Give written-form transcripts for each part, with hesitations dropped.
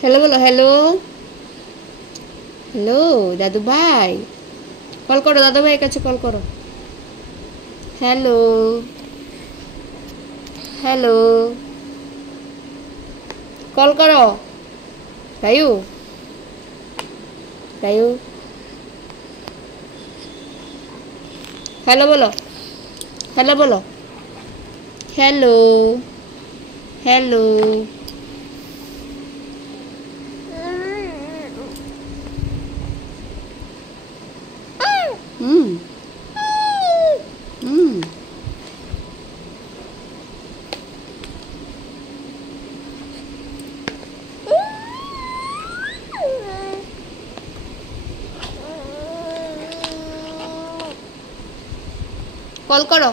হ্যালো বলো, hello. Hello দাদু ভাই, কল করো, দাদু ভাইয়ের কাছে কল করো। হ্যালো, হ্যালো, কল করো। রায়ু, রায়ু, হ্যালো বলো, হ্যালো বলো, হ্যালো, হ্যালো। হুম, হুম। কল করো,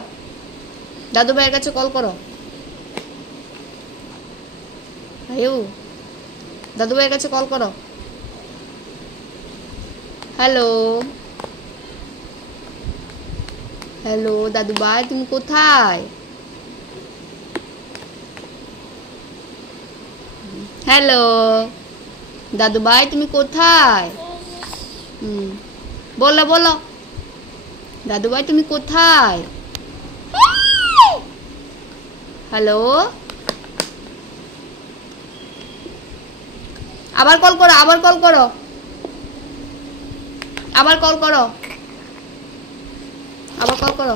দাদু ভাইয়ের কাছে কল করো। রায়ু, দাদু ভাইয়ের কাছে কল করো। হ্যালো, হ্যালো দাদু ভাই, তুমি কোথায়? হ্যালো দাদু ভাই, তুমি কোথায়? হুম, বলো বলো, দাদু ভাই তুমি কোথায়? হ্যালো, আবার কল করো, আবার কল করো, আবার কল করো, আবার কল করো।